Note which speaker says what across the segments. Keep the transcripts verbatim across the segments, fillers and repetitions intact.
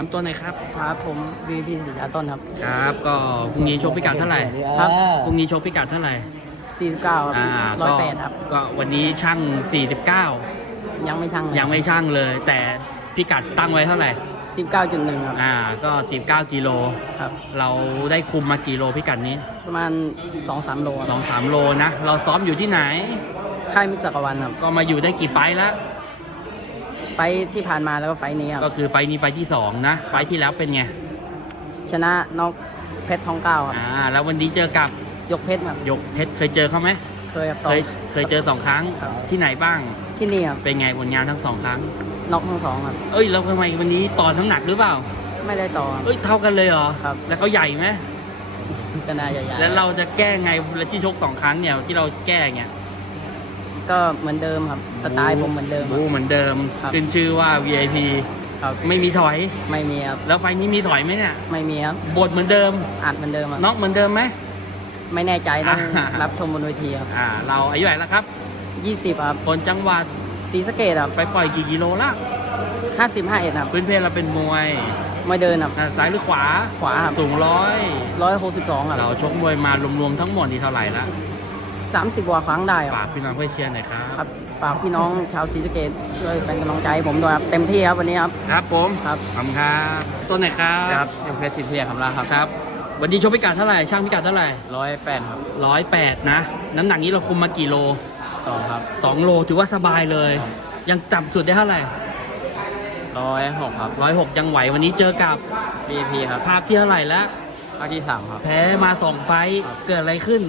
Speaker 1: ทำตัวไหนอยครับ
Speaker 2: ครับผมวีพีสิยาต้นครับ
Speaker 1: ครับก็พรุ่งนี้ชกพิกัดเท่าไหร่
Speaker 2: ครับ
Speaker 1: พรุ่งนี้ชกพิกัดเท่าไหร่
Speaker 2: สี่สิบเก้าครับ
Speaker 1: อ่า
Speaker 2: ร้อย
Speaker 1: ก็
Speaker 2: แปดครับ
Speaker 1: ก็วันนี้ช่างสี่สิบเก้า
Speaker 2: ยังไม่ช่าง
Speaker 1: ยังไม่ช่างเลย แต่พิกัดตั้งไว้เท่าไหร่
Speaker 2: สิบเก้าจุดหนึ่งครับ
Speaker 1: อ่าก็สิบเก้ากิโล
Speaker 2: ครับ
Speaker 1: เราได้คุมมากี่โลพิกัดนี้
Speaker 2: ประมาณสองสามโลค
Speaker 1: ส
Speaker 2: รับ
Speaker 1: องสามโลนะเราซ้อมอยู่ที่ไหน
Speaker 2: ค่ายมิตรจักรวรรดิครับ
Speaker 1: ก็มาอยู่ได้กี่ไฟท์แล้ว
Speaker 2: ไฟท์ที่ผ่านมาแล้วก็ไฟท์นี้ครับ
Speaker 1: ก็คือไฟท์นี้ไฟท์ที่สองนะไฟท์ที่แล้วเป็นไง
Speaker 2: ชนะนอกเพชรทองเก้าครับ
Speaker 1: อ่าแล้ววันนี้เจอกับ
Speaker 2: ยกเพชรครับ
Speaker 1: ยกเพชรเคยเจอเขาไหม
Speaker 2: เคยครับ
Speaker 1: เคยเคยเจอสองครั้ง
Speaker 2: ครับ
Speaker 1: ที่ไหนบ้าง
Speaker 2: ที่นี่ครับ
Speaker 1: เป็นไงผลงานทั้งสองครั้ง
Speaker 2: นอกทั้งสองครับ
Speaker 1: เอ้ยแล้วทำไมวันนี้ต่อน้ำหนักหรือเปล่า
Speaker 2: ไม่ได้ต่อครับ
Speaker 1: เอ้ยเท่ากันเลยเหรอ
Speaker 2: ครับ
Speaker 1: แล้วเขาใหญ่ไหม
Speaker 2: ก็น่าจะใหญ่
Speaker 1: แล้วเราจะแก้ไงเวลาที่ชกสองครั้งเนี่ยที่เราแก้เนี่ย
Speaker 2: ก็เหมือนเดิมครับ สไตล์ผมเหมือนเดิมครั
Speaker 1: บู
Speaker 2: บ
Speaker 1: เหมือนเดิม
Speaker 2: ครับ
Speaker 1: ขึ้นชื่อว่า วี ไอ พี
Speaker 2: ครับ
Speaker 1: ไม่มีถอย
Speaker 2: ไม่มีครับ
Speaker 1: แล้วไฟล์นี้มีถอยไหมเนี่ย
Speaker 2: ไม่มีครับ
Speaker 1: บทเหมือนเดิม
Speaker 2: อัดเหมือนเดิมครับ
Speaker 1: น็อกเหมือนเดิมไหม
Speaker 2: ไม่แน่ใจต้อง
Speaker 1: อ่า
Speaker 2: รับชมบนเวทีครับ
Speaker 1: อ่าเราอายุเท่าไหร่แล้วครับ
Speaker 2: ยี่สิบครับ
Speaker 1: คนจังหวัด
Speaker 2: ศรีสะเกษครับ
Speaker 1: ไปปล่อยกี่กิโลละ
Speaker 2: ห้าสิบห้าเอ็ดครับ
Speaker 1: พื้นเพเราเป็นมวย
Speaker 2: ไม่เดินครับ
Speaker 1: อ่าซ้ายหรือขวา
Speaker 2: ขวาครับ
Speaker 1: สูงร้อย
Speaker 2: ร้อยหกสิบสองครับ
Speaker 1: เราชกมวยมารวมๆทั้งหมดนี่เท่าไหร่ละ
Speaker 2: สามสิบกว่าครั้งได้ค
Speaker 1: ฝา
Speaker 2: รับ
Speaker 1: กพี่น้องเพื่อนเชียร์หน่อยครับ
Speaker 2: ครับ ฝากพี่น้องชาวศรีสะเกษช่วยเป็นกำลังใจให้ผมด้วยครับ เต็มที่ครับวันนี้ครับ
Speaker 1: ครับผม
Speaker 2: ครับ
Speaker 1: ขอบคุณครับต้นไหนครับ
Speaker 2: ครับเอ็มเพชรสิทธิ์เพียรคำลาครับ
Speaker 1: ครับ วันนี้ชกพิกัดเท่าไหร่ช่างพิกัดเท่าไหร่
Speaker 2: ร้อยแปดครับ
Speaker 1: ร้อยแปดนะ น้ำหนักนี้เราคุมมากี่โล
Speaker 2: สองครับ
Speaker 1: สองโลถือว่าสบายเลย ยังต่ำสุดได้เท่าไหร่
Speaker 2: ร้อยหกครับ
Speaker 1: ร้อยหกยังไหววันนี้เจอกับ
Speaker 2: บีพีครับ
Speaker 1: ภาพที่เท่าไหร่แล้ว
Speaker 2: ภาคที่สามครับ
Speaker 1: แพ้มาสองไฟต์เกิดอะไรขึ้น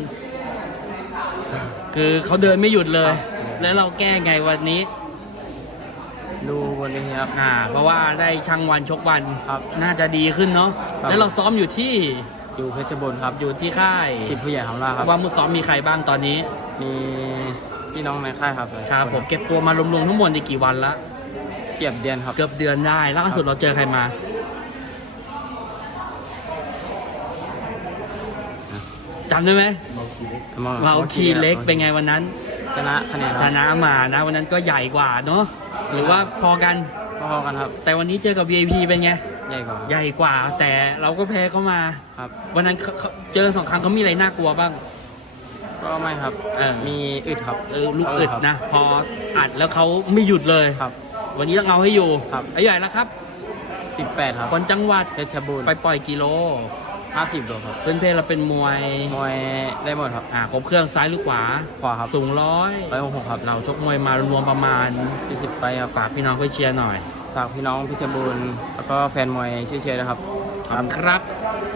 Speaker 1: คือเขาเดินไม่หยุดเลย แล้วเราแก้ไงวันนี้
Speaker 2: ดูบนเวทีครับ
Speaker 1: อ่า เพราะว่าได้ช่างวันชกวัน
Speaker 2: ครับ
Speaker 1: น่าจะดีขึ้นเนาะ
Speaker 2: ครับ
Speaker 1: แล้วเราซ้อมอยู่ที่
Speaker 2: อยู่เพชรบูรณ์ครับ
Speaker 1: อยู่ที่ค่าย
Speaker 2: สิทธิ์ผู้ใหญ่คำลาครับ
Speaker 1: ว่ามุดซ้อมมีใครบ้างตอนนี้
Speaker 2: มีพี่น้องในค่ายครับ
Speaker 1: ครับผมเก็บตัวมารวมๆทั้งหมดในกี่วันละ
Speaker 2: เกียบเดียนครับ
Speaker 1: เกือบเดือนได้ล่าสุดเราเจอใครมาจำได้ไหมเราคีเล็กเป็นไงวันนั้น
Speaker 2: ชนะคะแนน
Speaker 1: ชนะมานะวันนั้นก็ใหญ่กว่าเนาะหรือว่าพอกัน
Speaker 2: พอๆกันครับ
Speaker 1: แต่วันนี้เจอกับ วี ไอ พี เป็นไง
Speaker 2: ใหญ่กว่า
Speaker 1: ใหญ่กว่า แต่เราก็แพ้เขามา
Speaker 2: ครับ
Speaker 1: วันนั้นเขาเขาเจอสองครั้งเขามีอะไรน่ากลัวบ้าง
Speaker 2: ก็ไม่ครับ
Speaker 1: เออ
Speaker 2: มีอึดครับ
Speaker 1: เออลูกอึดนะ พออัดแล้วเขาไม่หยุดเลย
Speaker 2: ครับ
Speaker 1: วันนี้ต้องเอาให้อยู่
Speaker 2: ครับ
Speaker 1: อายุใหญ่แล้วครับ
Speaker 2: สิบแปดครับ
Speaker 1: คนจังหวัด
Speaker 2: เพชรบูรณ์
Speaker 1: ไปปล่อยกิโล
Speaker 2: ห้าสิบโลครับ
Speaker 1: เพื่อนเพเราเป็นมวย
Speaker 2: มวยได้หมดครับ
Speaker 1: อ่าครบเครื่องซ้ายหรือขวา
Speaker 2: ขวาครับ
Speaker 1: สูงร้อย
Speaker 2: ร้อยหกหกครับ
Speaker 1: เราชกมวยมารวมประมาณ
Speaker 2: สี่สิบไปครับ
Speaker 1: ฝากพี่น้องเพื่อเชียร์หน่อย
Speaker 2: ฝากพี่น้องเพชรบูรณ์แล้วก็แฟนมวยช่วยเชียร์นะครับ
Speaker 1: ขอบคุณครับ